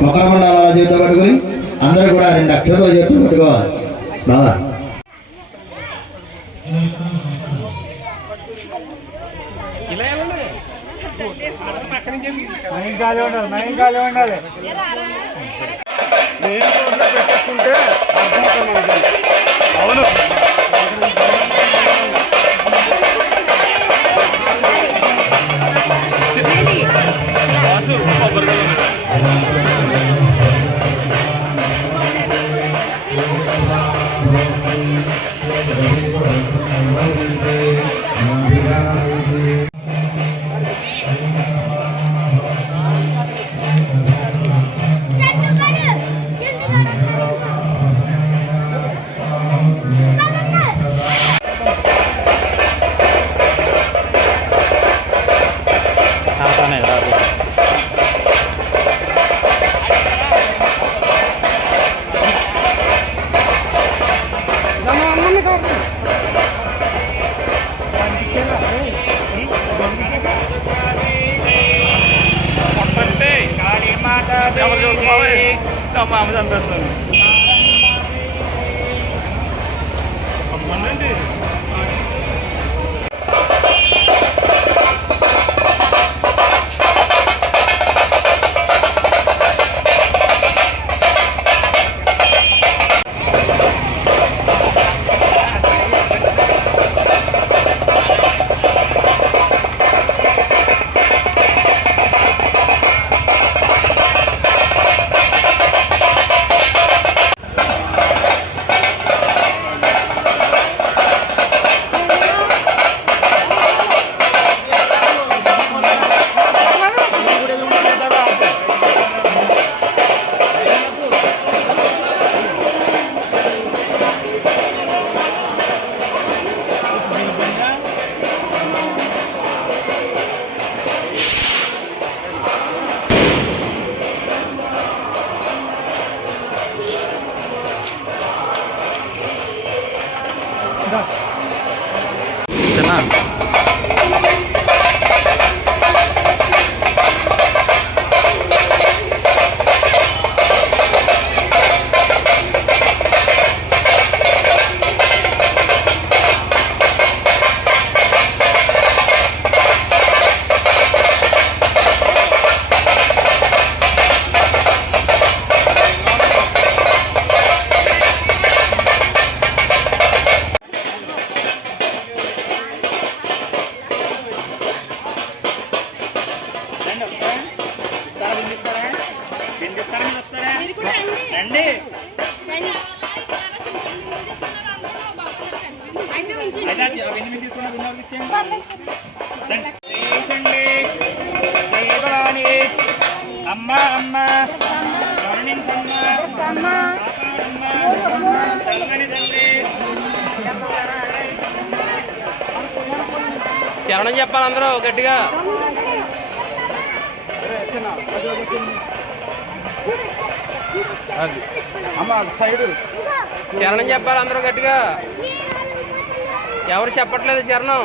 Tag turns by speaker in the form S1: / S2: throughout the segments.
S1: కొబ్బరి అలా చేతితో పట్టుకుని అందరూ కూడా రెండు అక్షరాలు చేతితో పట్టుకోవాలి. బావా.
S2: నయం ఉండాలి నయం ఉండాలి
S3: పెట్టేసుకుంటే అవును.
S4: శరణం చెప్పాలి అందరూ గట్టిగా. శరణం చెప్పాలి అందరూ గట్టిగా. ఎవరు చెప్పట్లేదు శరణం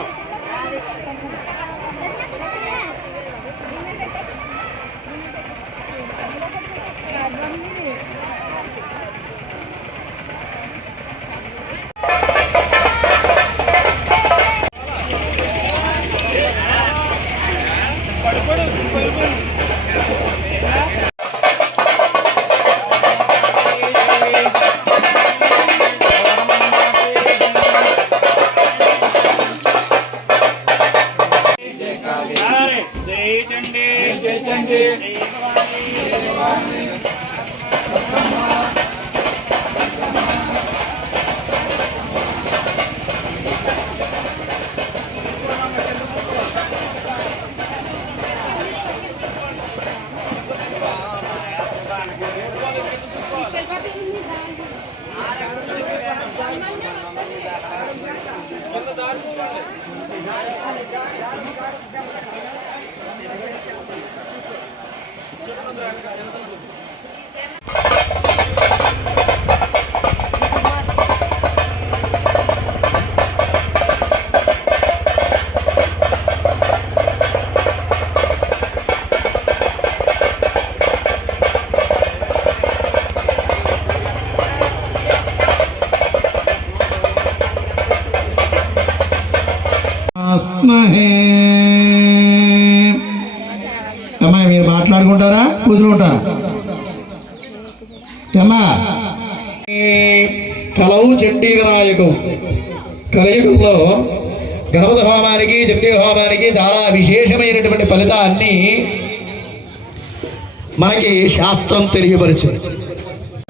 S2: కూర్చుంటారా అమ్మా కలవు చండీ వినాయకం కలియుగంలో గణపతి హోమానికి చండీ హోమానికి చాలా విశేషమైనటువంటి ఫలితాన్ని మనకి శాస్త్రం తెలియపరిచింది.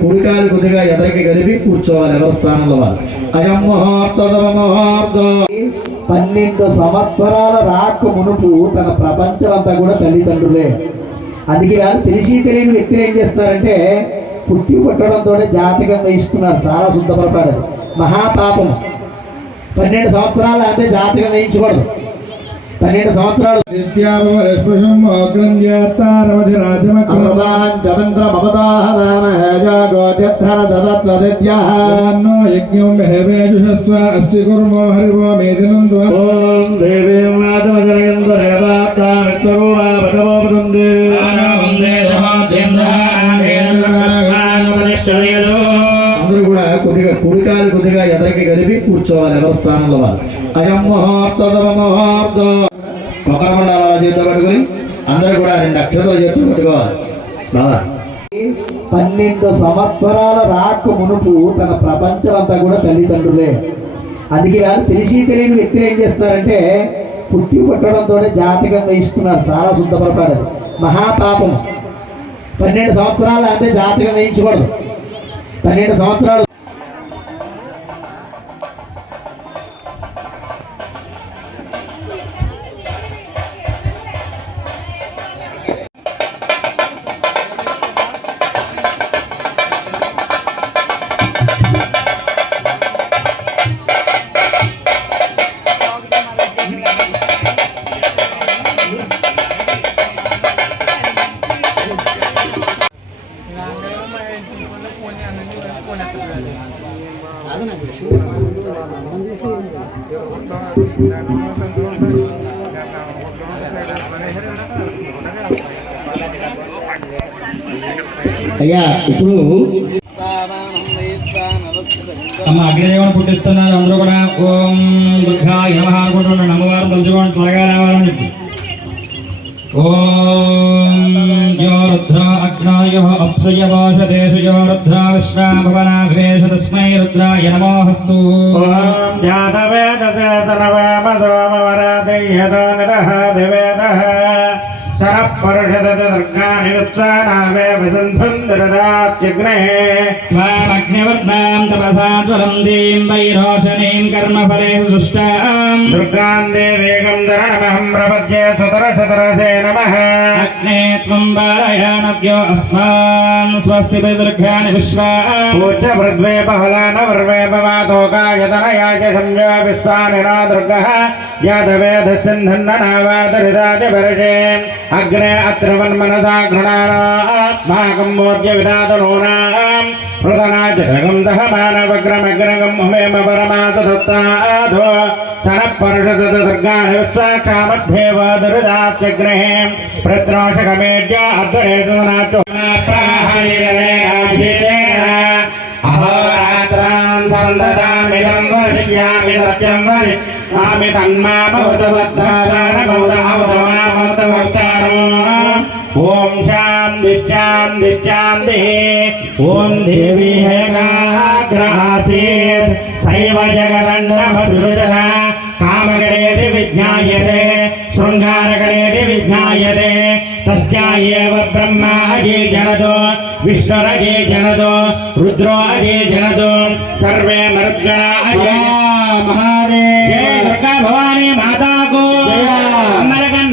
S2: కుడికాలు కొద్దిగా ఎదరికి కలిపి కూర్చోవాలి ఎవరి స్థానంలో వాళ్ళు? అయం పన్నెండు సంవత్సరాల రాక మునుపు తన ప్రపంచం అంతా కూడా తల్లిదండ్రులే. అందుకే వాళ్ళు తెలిసి తెలియని వ్యక్తులు ఏం చేస్తున్నారంటే పుట్టి పుట్టడంతో జాతకం వేయిస్తున్నారు చాలా శుద్ధపరపాడు మహాపాపం పన్నెండు సంవత్సరాలు అంటే జాతకం వేయించకూడదు. పన్నెండు సంవత్సరాలు. అందరూ కూడా కొద్దిగా కుడికాలు కొద్దిగా ఎదరికి కలిపి కూర్చోవాలి ఎవరి స్థానంలో వాళ్ళు. అయం ముహూర్తమ ముహూర్తం కొబ్బరి అలా చేతితో పట్టుకుని అందరూ కూడా రెండు అక్షరాలు చేతితో పట్టుకోవాలి బాబా పన్నెండు సంవత్సరాల రాక మునుపు తన ప్రపంచం అంతా కూడా తల్లిదండ్రులే. అందుకే వాళ్ళు తెలిసి తెలియని వ్యక్తులు ఏం చేస్తున్నారంటే పుట్టి పుట్టడంతో జాతకం వేయిస్తున్నారు. చాలా శుద్ధపరపాడు మహాపాపం. పన్నెండు సంవత్సరాలు అంటే జాతకం వేయించకూడదు. పన్నెండు సంవత్సరాలు అయ్యా ఇప్పుడు అమ్మ అగ్నిదేవుని పుట్టిస్తున్నారు. అందరూ కూడా ఓం దుర్గా యమహ అనుకుంటున్నాను అమ్మవారు తలుచుకోండి త్వరగా రావాలని చెప్పి. ఓం రుద్ర అగ్నాయ అప్సయ వాసదేశు యో రుద్ర విశ్వాభవనాగ్రేష తస్మై రుద్రాయ నమోహస్తు
S5: ఓం జాతవేదవేదనవేమసోమవరాదయ్యదానిదః దివేదః నిరహ దుర్గాని शरपरुषदर्गानिवृत्तानामे वसन्धं दरदात्यग्नेः त्वामग्निवर्णां तपसाद्वलन्दीं वै रोचनीं कर्मफले सुष्टां दुर्गां देवेगं दरणमहं प्रपद्ये सुतरसतरसे नमः अग्ने त्वं అగ్నే అత్రవన్మనసా ఘృణానాత్మాకం మోర్య విదాతనూనాం హృదనాచ జగం దహమానవగ్రమగ్రగం హుమేమ పరమాత దత్తాధో శనపరుషదత దుర్గాని విశ్వాకామధ్యేవ దురిదాత్యగ్నే ప్రత్రోషకమేజ్య అహోరాత్రాం సందదామిదం వదిష్యామి సత్యం ఆమి శాంతి శాంతి ఓం దేవి హేగాగ్రహాసీత్ శైవ జగదండమధురः కామగణేది విజ్ఞాయతే శృంగారగణేది విజ్ఞాయతే తస్యాయేవ బ్రహ్మ అజే జనదో విష్ణురజే జనదో రుద్రో అజే జనదో సర్వే మరుద్గణ అజే
S2: మహాదేవ్ జయ దుర్గా భవానీ మాతాకు అమ్మలకన్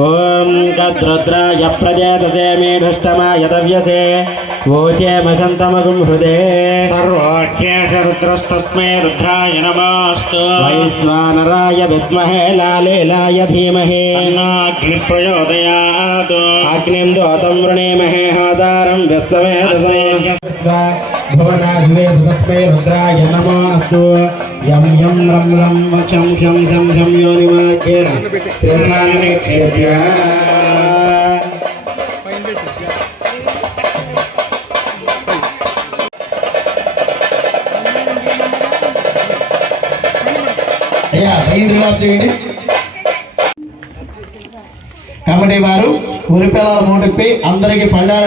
S2: ఓం గద్రుద్రాయ ప్రజేతసే మేఢుష్టమాయ దవ్యసే. వోచే మశంతమగుం హృదే.
S5: సర్వాఖ్యేష రుద్రస్తస్మై రుద్రాయ నమోస్తు. వైశ్వానరాయ విద్మహే లాలేలాయ ధీమహి. అగ్ని ప్రచోదయాత్ అగ్నిం దోతం వృణీమహే ఆధారం వ్యస్తమే భువనాభివేద తస్మై రుద్రాయ నమో అస్తు యం యం రం రం వక్షం శం శం
S2: అయ్యా రవీంద్రబాబు చేయండి? కమిటీ వారు ఉరిపిల్లల మూటిపై అందరికి పళ్ళార?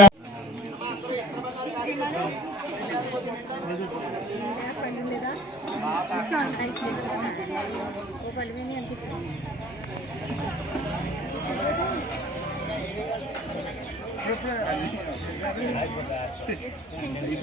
S5: ఈ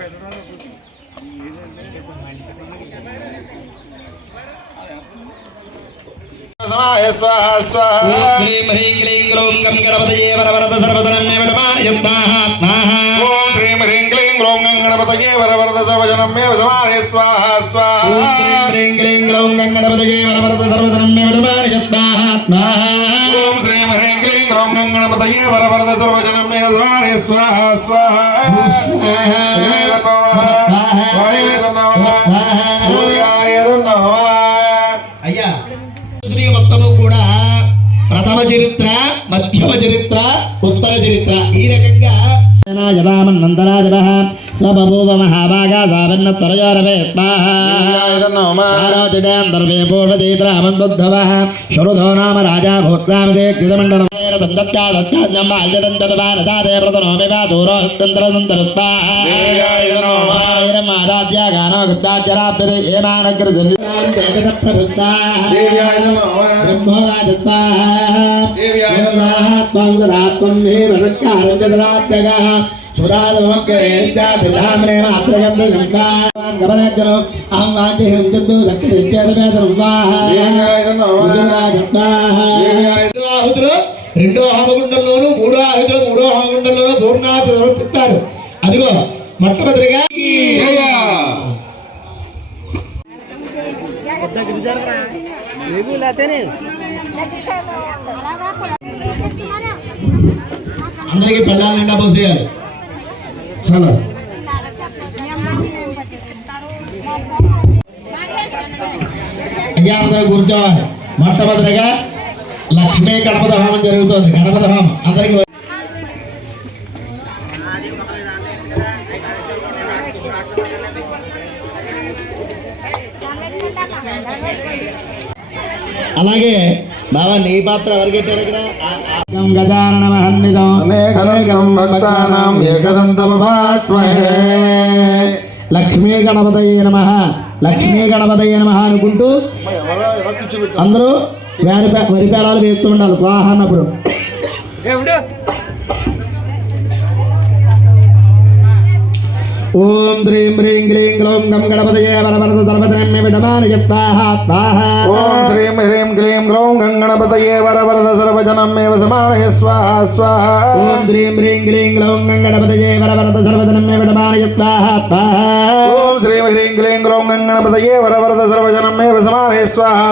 S5: గణపతయే వరవరద సర్వజనం మే సమానే స్వాహ స్వాహ. ఓం హ్రీం క్లీం గ్లౌం గం గణపతయే వరవరద సర్వధనమే వటమాయత్మాహాత్మాః ఓం శ్రీం హ్రీం క్లీం గ్లౌం గంగణపతయే వరవరద సర్వజనం మే సమానే స్వాహ స్వాహ. అయ్యా
S2: సావన్న త్వరయోరవే ఆరాధిడాంతర్వే పూర్వచేతరామన్ బుద్ధవ. శరుధో నామ రాజా భూత్రామదే కృతమండలం సందత్యాదత్యాజమాల్యదంతర్వానదాదే అహం రెండో హోమగుండంలోను మూడో ఆహుతులు మూడో హోమగుండంలోను పూర్ణాహుతి సమర్పిస్తారు అదిగో మొట్టమొదటిగా అందరికీ పెళ్ళాల నిండా పోసేయాలి. హలో అయ్యా అందరూ కూర్చోవాలి మొట్టమొదటిగా లక్ష్మీ గణపతి హోమం జరుగుతుంది గణపతి హోమం అందరికి అలాగే బాబా నీ పాత్ర ఎవరు పెట్టారు ఇక్కడ లక్ష్మీ గణపతయ్య నమ లక్ష్మీ గణపతయ్య నమ. అనుకుంటూ అందరూ వారి వరి పేలాలు వేస్తూ ఉండాలి. స్వాహ అన్నప్పుడు. ఓం హ్రీం హ్రీం క్లీం గ్లౌం గం గణపతయే వరవరద సర్వధనమ్య విడమాన ఓం శ్రీం హ్రీం క్లీం గ్లౌం గంగణపతయే వరవరద సర్వజనం మే సమానే స్వాహ స్వాహ ఓం హ్రీం హ్రీం క్లీం గ్లౌం గం గణపతయే వరవరద సర్వధనమ్య విడమాన ఓం శ్రీం హ్రీం క్లీం గ్లౌం గంగణపతయే వరవరద సర్వజనం మే సమానే స్వాహ